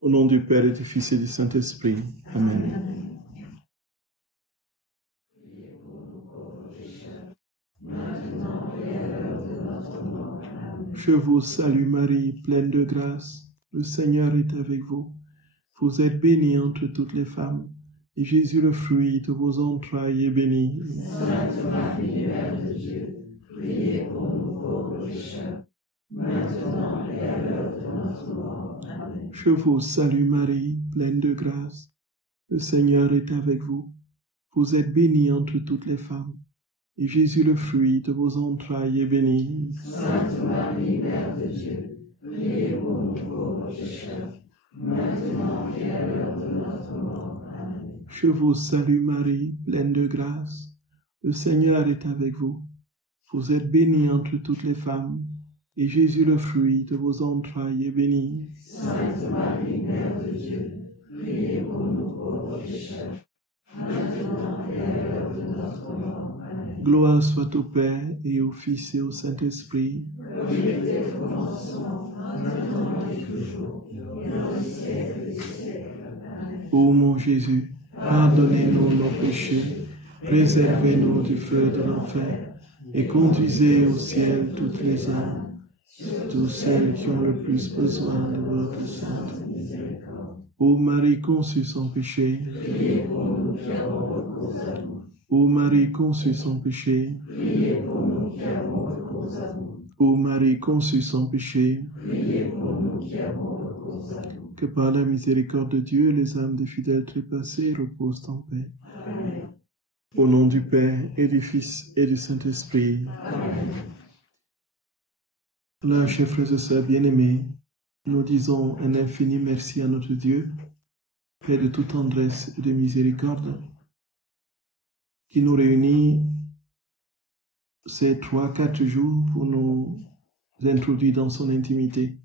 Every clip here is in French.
Au nom du Père et du Fils et du Saint-Esprit. Amen. Je vous salue Marie, pleine de grâce. Le Seigneur est avec vous. Vous êtes bénie entre toutes les femmes, et Jésus, le fruit de vos entrailles, est béni. Sainte Marie, Mère de Dieu, priez pour nous pauvres pécheurs, maintenant et à l'heure de notre mort. Amen. Je vous salue Marie, pleine de grâce. Le Seigneur est avec vous. Vous êtes bénie entre toutes les femmes, et Jésus, le fruit de vos entrailles, est béni. Sainte Marie, Mère de Dieu, priez pour nous pauvres pécheurs, maintenant et à l'heure de notre mort. Amen. Je vous salue Marie, pleine de grâce. Le Seigneur est avec vous. Vous êtes bénie entre toutes les femmes, et Jésus, le fruit de vos entrailles, est béni. Sainte Marie, Mère de Dieu, priez pour nous pauvres pécheurs, maintenant et à l'heure de notre mort. Amen. Gloire soit au Père, et au Fils, et au Saint-Esprit. Comme il était au commencement, maintenant et toujours, et dans les siècles des siècles. Amen. Ô mon Jésus, pardonnez-nous nos péchés, préservez-nous du feu de l'enfer, et conduisez au ciel toutes les âmes, surtout celles qui ont le plus besoin de votre sainte miséricorde. Ô Marie conçue sans péché, Priez pour nous qui avons recours à vous. ô Marie conçue sans péché, Priez pour nous qui avons recours à vous. ô Marie conçue sans péché, Priez pour nous qui avons recours à vous. que par la miséricorde de Dieu, les âmes des fidèles trépassés reposent en paix. Amen. Au nom du Père, et du Fils, et du Saint-Esprit. Amen. Là, chers frères et sœurs bien-aimés, nous disons un infini merci à notre Dieu, Père de toute tendresse et de miséricorde, qui nous réunit ces 3-4 jours pour nous introduire dans son intimité.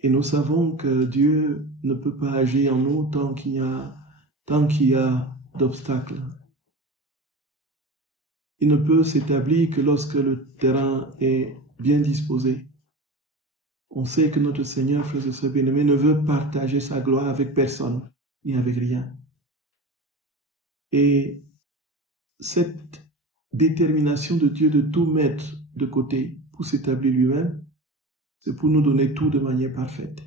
Et nous savons que Dieu ne peut pas agir en nous tant qu'il y a d'obstacles. Il ne peut s'établir que lorsque le terrain est bien disposé. On sait que notre Seigneur, frères et sœurs bien-aimés, ne veut partager sa gloire avec personne, ni avec rien. Et cette détermination de Dieu de tout mettre de côté pour s'établir lui-même, c'est pour nous donner tout de manière parfaite.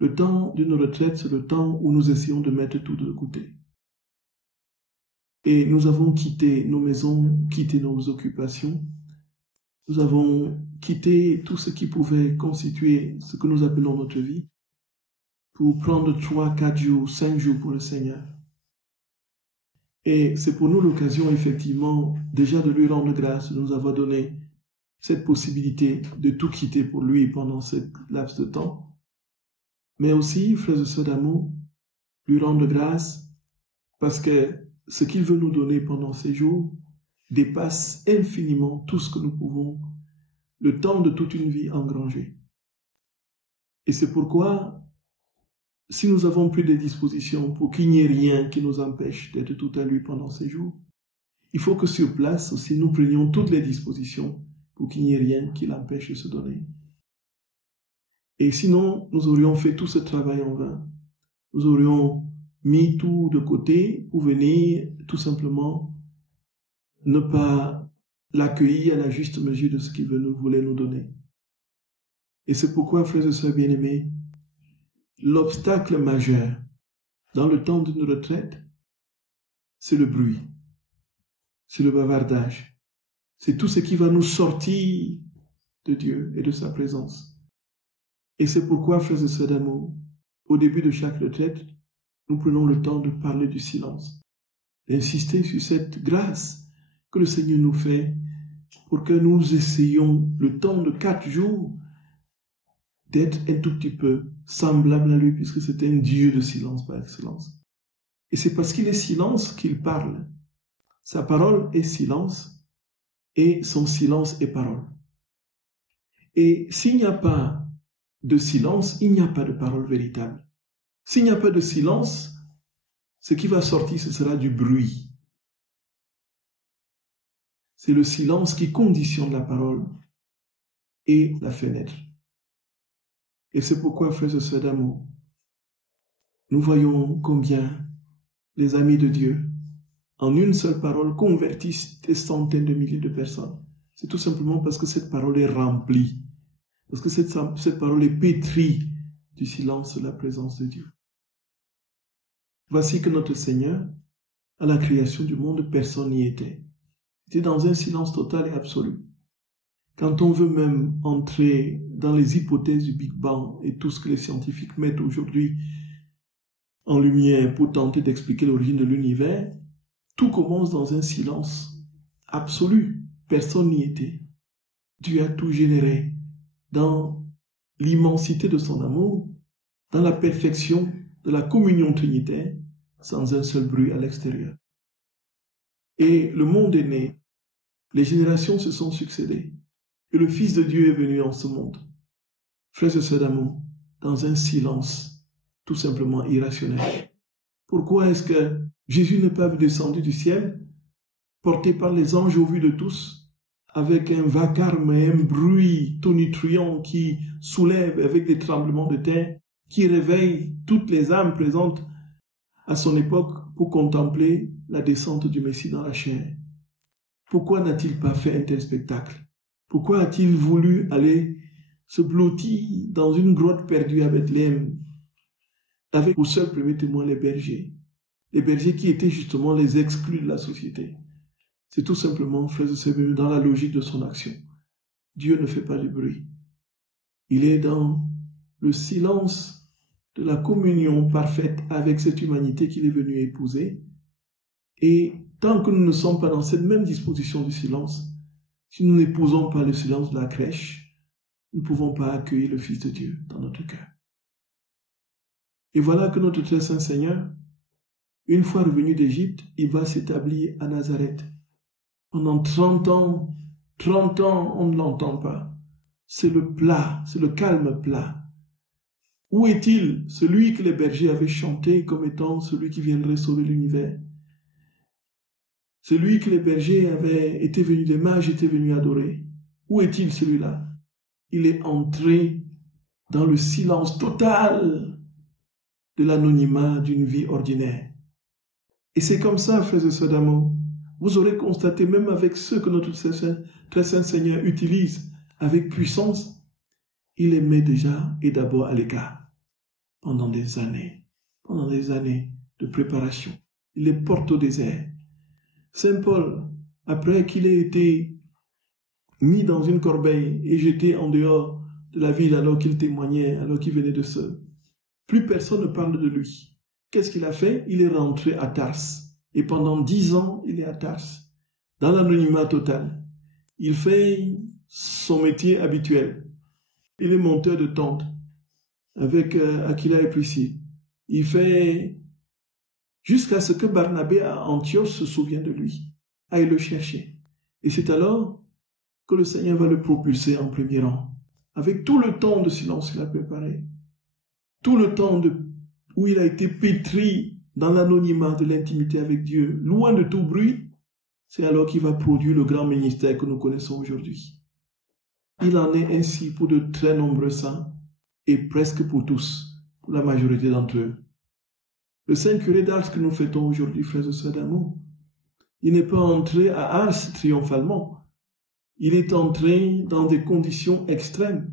Le temps d'une retraite, c'est le temps où nous essayons de mettre tout de côté. Et nous avons quitté nos maisons, quitté nos occupations. Nous avons quitté tout ce qui pouvait constituer ce que nous appelons notre vie pour prendre 3, 4 jours, 5 jours pour le Seigneur. Et c'est pour nous l'occasion, effectivement, déjà de lui rendre grâce, de nous avoir donné cette possibilité de tout quitter pour lui pendant ce laps de temps. Mais aussi, frères et sœurs d'amour, lui rendre grâce parce que ce qu'il veut nous donner pendant ces jours dépasse infiniment tout ce que nous pouvons, le temps de toute une vie engranger. Et c'est pourquoi, si nous avons pris des dispositions pour qu'il n'y ait rien qui nous empêche d'être tout à lui pendant ces jours, il faut que sur place aussi nous prenions toutes les dispositions pour qu'il n'y ait rien qui l'empêche de se donner. Et sinon, nous aurions fait tout ce travail en vain. Nous aurions mis tout de côté pour venir tout simplement ne pas l'accueillir à la juste mesure de ce qu'il voulait nous donner. Et c'est pourquoi, frères et sœurs bien-aimés, l'obstacle majeur dans le temps d'une retraite, c'est le bruit, c'est le bavardage, c'est tout ce qui va nous sortir de Dieu et de sa présence. Et c'est pourquoi, frères et sœurs d'amour, au début de chaque retraite, nous prenons le temps de parler du silence, d'insister sur cette grâce que le Seigneur nous fait pour que nous essayions le temps de 4 jours d'être un tout petit peu semblable à lui, puisque c'est un Dieu de silence par excellence. Et c'est parce qu'il est silence qu'il parle. Sa parole est silence et son silence est parole. Et s'il n'y a pas de silence, il n'y a pas de parole véritable. S'il n'y a pas de silence, ce qui va sortir, ce sera du bruit. C'est le silence qui conditionne la parole et la fait naître. Et c'est pourquoi, frères et sœurs d'amour, nous voyons combien les amis de Dieu, en une seule parole, convertissent des centaines de milliers de personnes. C'est tout simplement parce que cette parole est remplie, parce que cette parole est pétrie du silence de la présence de Dieu. Voici que notre Seigneur, à la création du monde, personne n'y était. C'était dans un silence total et absolu. Quand on veut même entrer dans les hypothèses du Big Bang et tout ce que les scientifiques mettent aujourd'hui en lumière pour tenter d'expliquer l'origine de l'univers, tout commence dans un silence absolu. Personne n'y était. Dieu a tout généré dans l'immensité de son amour, dans la perfection de la communion trinitaire, sans un seul bruit à l'extérieur. Et le monde est né, les générations se sont succédées, et le Fils de Dieu est venu en ce monde, frères et sœurs d'amour, dans un silence tout simplement irrationnel. Pourquoi est-ce que Jésus n'est pas descendu du ciel, porté par les anges au vu de tous, avec un vacarme et un bruit tonitruant qui soulève avec des tremblements de terre, qui réveille toutes les âmes présentes à son époque pour contempler la descente du Messie dans la chair? Pourquoi n'a-t-il pas fait un tel spectacle? Pourquoi a-t-il voulu aller se blottir dans une grotte perdue à Bethléem, avec pour seul premier témoin les bergers qui étaient justement les exclus de la société? C'est tout simplement, frères et sœurs, dans la logique de son action. Dieu ne fait pas de bruit. Il est dans le silence de la communion parfaite avec cette humanité qu'il est venu épouser. Et tant que nous ne sommes pas dans cette même disposition du silence, si nous n'épousons pas le silence de la crèche, nous ne pouvons pas accueillir le Fils de Dieu dans notre cœur. Et voilà que notre très saint Seigneur, une fois revenu d'Égypte, il va s'établir à Nazareth. Pendant 30 ans, on ne l'entend pas. C'est le plat, c'est le calme plat. Où est-il, celui que les bergers avaient chanté comme étant celui qui viendrait sauver l'univers? Celui que les bergers avaient été venus, les mages étaient venus adorer. Où est-il celui-là? Il est entré dans le silence total de l'anonymat d'une vie ordinaire. Et c'est comme ça, frères et sœurs d'amour, vous aurez constaté, même avec ceux que notre très saint Seigneur utilise avec puissance, il les met déjà et d'abord à l'écart pendant des années de préparation. Il les porte au désert. Saint Paul, après qu'il ait été mis dans une corbeille et jeté en dehors de la ville alors qu'il témoignait, alors qu'il venait de se... Plus personne ne parle de lui. Qu'est-ce qu'il a fait? Il est rentré à Tarse. Et pendant 10 ans, il est à Tarse, dans l'anonymat total. Il fait son métier habituel. Il est monteur de tente avec Aquila et Priscille. Il fait jusqu'à ce que Barnabé à Antioche se souvienne de lui, aille le chercher. Et c'est alors que le Seigneur va le propulser en premier rang, avec tout le temps de silence qu'il a préparé, tout le temps où il a été pétri dans l'anonymat de l'intimité avec Dieu, loin de tout bruit. C'est alors qu'il va produire le grand ministère que nous connaissons aujourd'hui. Il en est ainsi pour de très nombreux saints et presque pour tous, pour la majorité d'entre eux. Le saint curé d'Ars que nous fêtons aujourd'hui, frères et sœurs d'amour, il n'est pas entré à Ars triomphalement. Il est entré dans des conditions extrêmes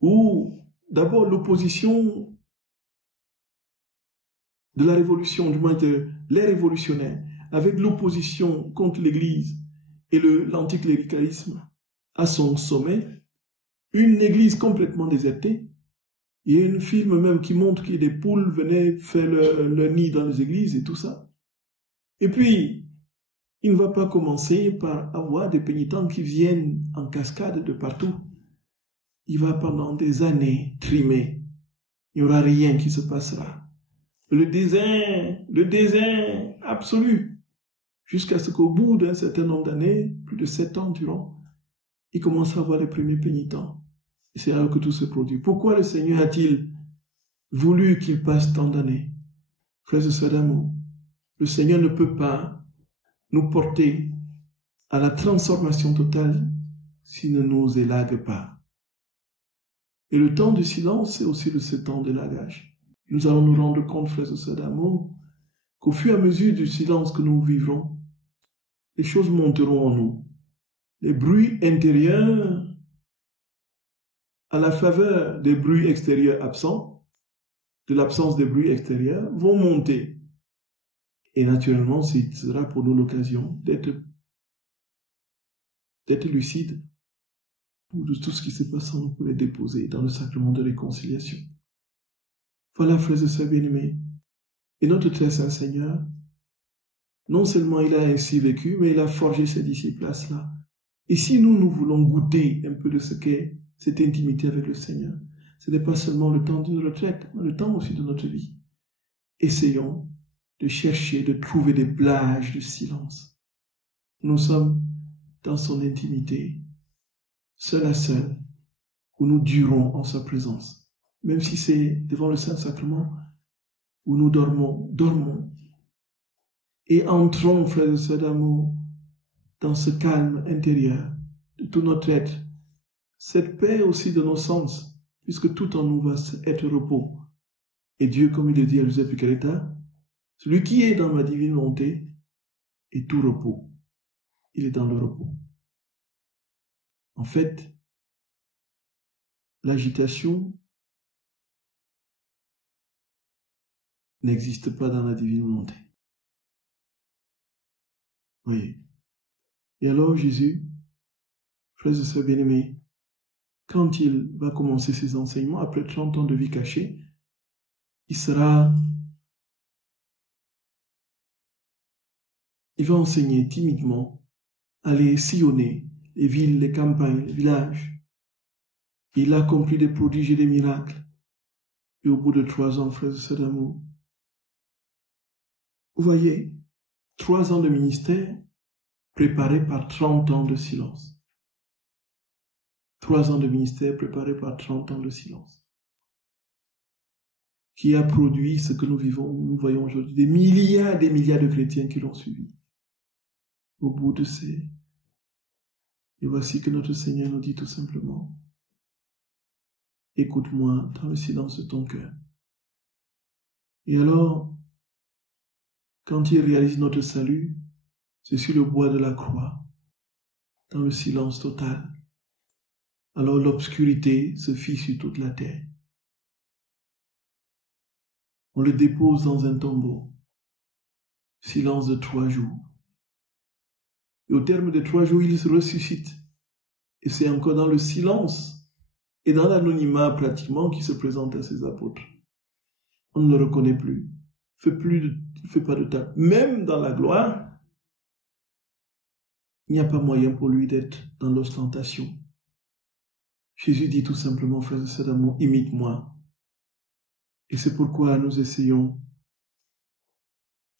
où d'abord l'opposition de la révolution, du moins de les révolutionnaires, avec l'opposition contre l'Église et l'anticléricalisme à son sommet, une Église complètement désertée. Il y a un film même qui montre que des poules venaient faire leur nid dans les églises et tout ça. Et puis, il ne va pas commencer par avoir des pénitents qui viennent en cascade de partout. Il va pendant des années trimer. Il n'y aura rien qui se passera. Le désert absolu, jusqu'à ce qu'au bout d'un certain nombre d'années, plus de 7 ans durant, il commence à avoir les premiers pénitents. Et c'est alors que tout se produit. Pourquoi le Seigneur a-t-il voulu qu'il passe tant d'années? Frères et sœurs d'amour, le Seigneur ne peut pas nous porter à la transformation totale s'il ne nous élague pas. Et le temps du silence, c'est aussi ce temps de l'élagage. Nous allons nous rendre compte, frères et sœurs d'amour, qu'au fur et à mesure du silence que nous vivrons, les choses monteront en nous. Les bruits intérieurs, à la faveur des bruits extérieurs absents, de l'absence des bruits extérieurs, vont monter. Et naturellement, ce sera pour nous l'occasion d'être lucide de tout ce qui se passe en nous pour les déposer dans le sacrement de réconciliation. Voilà, frères et sœurs bien-aimés. Et notre très saint Seigneur, non seulement il a ainsi vécu, mais il a forgé ses disciples à cela. Et si nous voulons goûter un peu de ce qu'est cette intimité avec le Seigneur, ce n'est pas seulement le temps d'une retraite, mais le temps aussi de notre vie. Essayons de chercher, de trouver des plages de silence. Nous sommes dans son intimité, seul à seul, où nous durons en sa présence. Même si c'est devant le Saint-Sacrement, où nous dormons, et entrons, frères et sœurs d'amour, dans ce calme intérieur de tout notre être, cette paix aussi de nos sens, puisque tout en nous va être repos. Et Dieu, comme il le dit à Joseph Picaretta, celui qui est dans ma divine volonté est tout repos. Il est dans le repos. En fait, l'agitation n'existe pas dans la divine volonté. Oui. Et alors Jésus, frères et sœurs bien-aimés, quand il va commencer ses enseignements, après 30 ans de vie cachée, il va enseigner timidement, aller sillonner les villes, les campagnes, les villages. Il a accompli des prodiges et des miracles. Et au bout de 3 ans, frères et sœurs d'amour, vous voyez, 3 ans de ministère préparés par 30 ans de silence. 3 ans de ministère préparés par 30 ans de silence. Qui a produit ce que nous voyons aujourd'hui, des milliards et des milliards de chrétiens qui l'ont suivi. Au bout de ces... Et voici que notre Seigneur nous dit tout simplement, écoute-moi dans le silence de ton cœur. Et alors, quand il réalise notre salut, c'est sur le bois de la croix, dans le silence total. Alors l'obscurité se fit sur toute la terre. On le dépose dans un tombeau. Silence de 3 jours. Et au terme de 3 jours, il se ressuscite. Et c'est encore dans le silence et dans l'anonymat pratiquement qu'il se présente à ses apôtres. On ne le reconnaît plus. Il ne fait pas de table. Même dans la gloire, il n'y a pas moyen pour lui d'être dans l'ostentation. Jésus dit tout simplement, frères et sœurs d'amour, imite-moi. Et c'est pourquoi nous essayons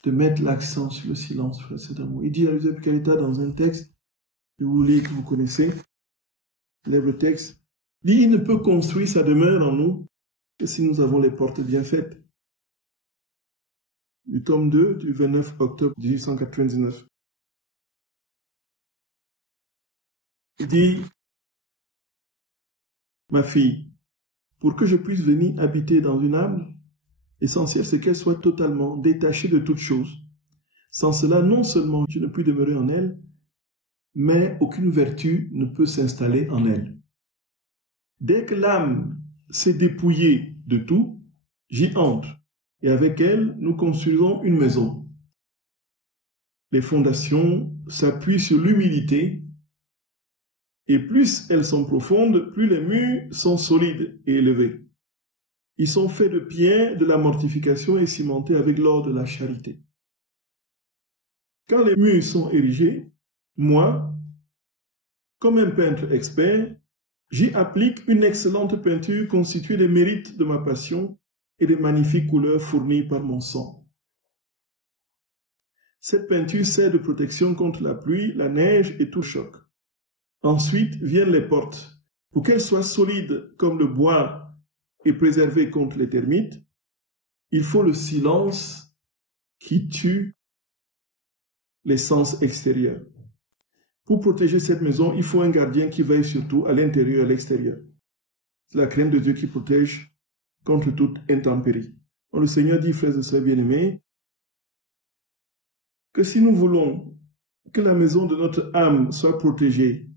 de mettre l'accent sur le silence, frères et sœurs d'amour. Il dit à Joseph Picaretta dans un texte que vous lisez, que vous connaissez, lève le texte, dit, il ne peut construire sa demeure en nous que si nous avons les portes bien faites. Du tome 2 du 29 octobre 1899. Il dit, ma fille, pour que je puisse venir habiter dans une âme, l'essentiel c'est qu'elle soit totalement détachée de toute chose. Sans cela, non seulement je ne puis demeurer en elle, mais aucune vertu ne peut s'installer en elle. Dès que l'âme s'est dépouillée de tout, j'y entre, et avec elle, nous construisons une maison. Les fondations s'appuient sur l'humilité, et plus elles sont profondes, plus les murs sont solides et élevés. Ils sont faits de pierre de la mortification et cimentés avec l'or de la charité. Quand les murs sont érigés, moi, comme un peintre expert, j'y applique une excellente peinture constituée des mérites de ma passion et des magnifiques couleurs fournies par mon sang. Cette peinture sert de protection contre la pluie, la neige et tout choc. Ensuite viennent les portes. Pour qu'elles soient solides comme le bois et préservées contre les termites, il faut le silence qui tue les sens extérieurs. Pour protéger cette maison, il faut un gardien qui veille surtout à l'intérieur et à l'extérieur. C'est la crainte de Dieu qui protège contre toute intempérie. Donc, le Seigneur dit, frères et sœurs bien-aimés, que si nous voulons que la maison de notre âme soit protégée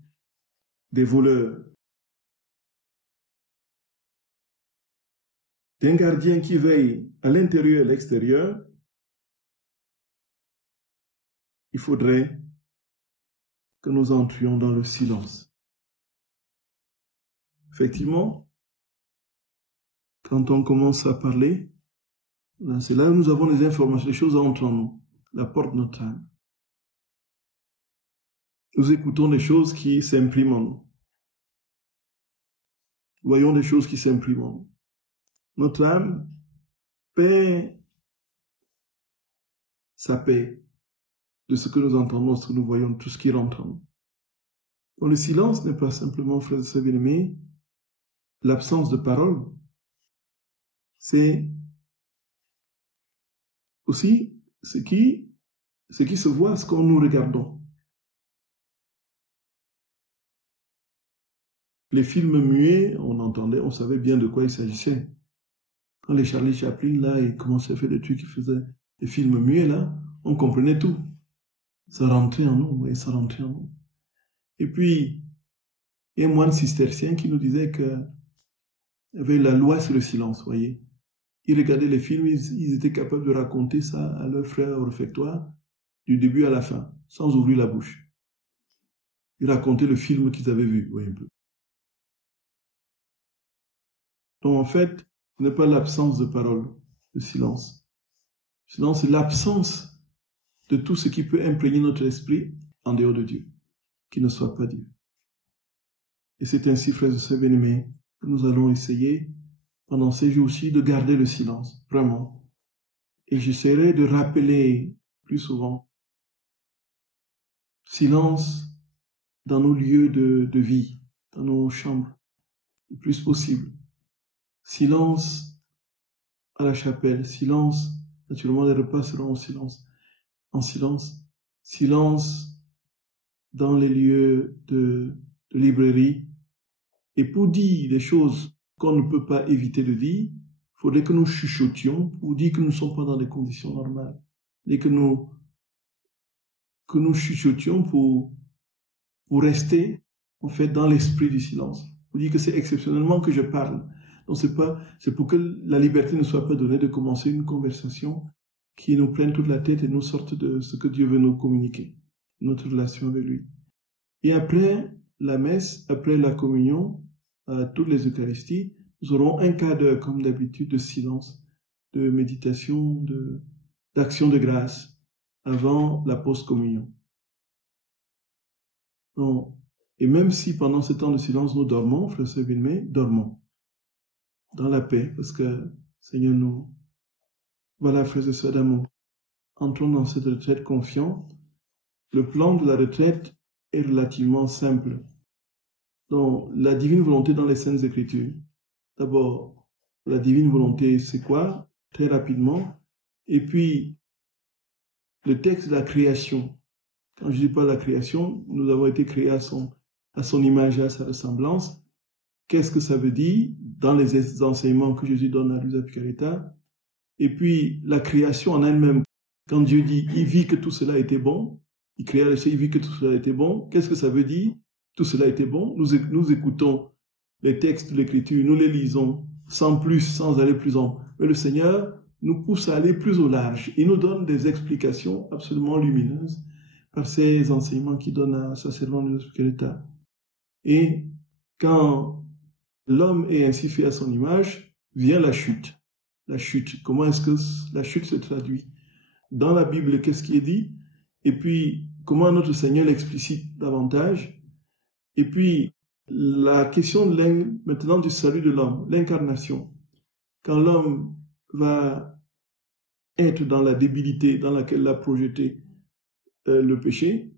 des voleurs, d'un gardien qui veille à l'intérieur et à l'extérieur, il faudrait que nous entrions dans le silence. Effectivement, quand on commence à parler, c'est là où nous avons les informations, les choses entrent en nous, la porte de notre âme. Nous écoutons des choses qui s'impriment en nous. Voyons des choses qui s'impriment en nous. Notre âme perd sa paix de ce que nous entendons, ce que nous voyons, tout ce qui rentre en nous. Donc, le silence n'est pas simplement, frères et sœurs bien-aimés, l'absence de parole. C'est aussi ce qui se voit, ce que nous regardons. Les films muets, on entendait, on savait bien de quoi il s'agissait. Quand les Charlie Chaplin, là, ils commençaient à faire des trucs, ils faisaient des films muets, là, on comprenait tout. Ça rentrait en nous, oui, ça rentrait en nous. Et puis, il y a un moine cistercien qui nous disait qu'il y avait la loi sur le silence, voyez. Ils regardaient les films, ils étaient capables de raconter ça à leurs frères au réfectoire, du début à la fin, sans ouvrir la bouche. Ils racontaient le film qu'ils avaient vu, voyez un peu. Donc en fait, ce n'est pas l'absence de parole, le silence. Le silence, c'est l'absence de tout ce qui peut imprégner notre esprit en dehors de Dieu, qui ne soit pas Dieu. Et c'est ainsi, frères et sœurs bien-aimés, que nous allons essayer, pendant ces jours-ci, de garder le silence, vraiment. Et j'essaierai de rappeler plus souvent, silence dans nos lieux de vie, dans nos chambres, le plus possible. Silence à la chapelle, silence, naturellement les repas seront en silence, silence dans les lieux de librairie. Et pour dire des choses qu'on ne peut pas éviter de dire, il faudrait que nous chuchotions pour dire que nous ne sommes pas dans des conditions normales. Et que nous chuchotions pour rester, en fait, dans l'esprit du silence. Pour dire que c'est exceptionnellement que je parle. Donc c'est pour que la liberté ne soit pas donnée de commencer une conversation qui nous prenne toute la tête et nous sorte de ce que Dieu veut nous communiquer, notre relation avec lui. Et après la messe, après la communion, toutes les Eucharisties, nous aurons un quart d'heure, comme d'habitude, de silence, de méditation, d'action de grâce, avant la post-communion. Et même si pendant ce temps de silence nous dormons, frères et sœurs bien-aimés, dormons dans la paix, parce que Seigneur nous... Voilà, frères et sœurs d'amour, entrons dans cette retraite confiants. Le plan de la retraite est relativement simple. Donc, la divine volonté dans les Saintes Écritures. D'abord, la divine volonté, c'est quoi? Très rapidement. Et puis, le texte de la création. Quand je dis pas la création, nous avons été créés à son image et à sa ressemblance. Qu'est-ce que ça veut dire dans les enseignements que Jésus donne à Luisa Picaretta? Et puis, la création en elle-même. Quand Dieu dit, il vit que tout cela était bon, il créa le ciel, il vit que tout cela était bon. Qu'est-ce que ça veut dire? Tout cela était bon. Nous écoutons les textes de l'Écriture, nous les lisons sans plus, sans aller plus en. Mais le Seigneur nous pousse à aller plus au large. Il nous donne des explications absolument lumineuses par ces enseignements qu'il donne à sa servante Luisa Picaretta. Et quand l'homme est ainsi fait à son image, vient la chute. La chute. Comment est-ce que la chute se traduit? Dans la Bible, qu'est-ce qui est dit? Et puis, comment notre Seigneur l'explicite davantage? Et puis, la question maintenant du salut de l'homme, l'incarnation. Quand l'homme va être dans la débilité dans laquelle l'a projeté le péché,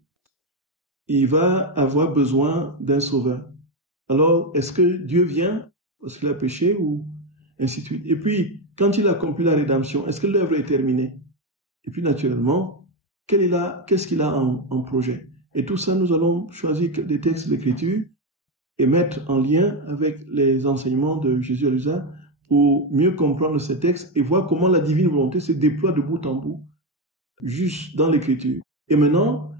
il va avoir besoin d'un sauveur. Alors, est-ce que Dieu vient parce qu'il a péché ou ainsi de suite? Et puis, quand il accomplit la rédemption, est-ce que l'œuvre est terminée? Et puis, naturellement, qu'est-ce qu'il a en projet? Et tout ça, nous allons choisir des textes de l'Écriture et mettre en lien avec les enseignements de Jésus à l'usage pour mieux comprendre ces textes et voir comment la divine volonté se déploie de bout en bout, juste dans l'Écriture. Et maintenant,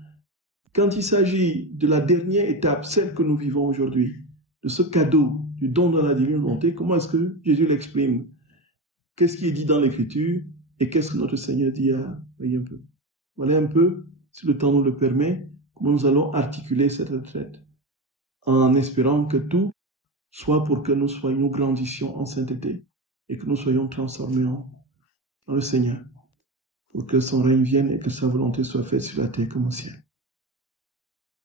quand il s'agit de la dernière étape, celle que nous vivons aujourd'hui, de ce cadeau, du don de la divine volonté, comment est-ce que Jésus l'exprime? Qu'est-ce qui est dit dans l'Écriture et qu'est-ce que notre Seigneur dit à... Voyez un peu. Voilà un peu, si le temps nous le permet, comment nous allons articuler cette retraite, en espérant que tout soit pour que nous grandissions en sainteté et que nous soyons transformés en le Seigneur, pour que son règne vienne et que sa volonté soit faite sur la terre comme au ciel.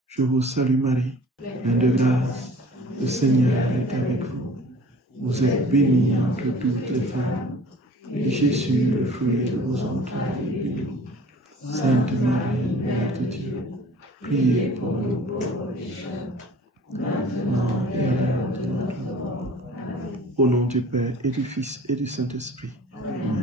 Je vous salue Marie, pleine de grâce, le Seigneur est avec vous. Vous êtes bénie entre toutes les femmes, et Jésus, le fruit de vos entrailles, est béni. Sainte Marie, Mère de Dieu, priez pour nous pauvres pécheurs, maintenant et à l'heure de notre mort. Amen. Au nom du Père et du Fils et du Saint-Esprit. Amen.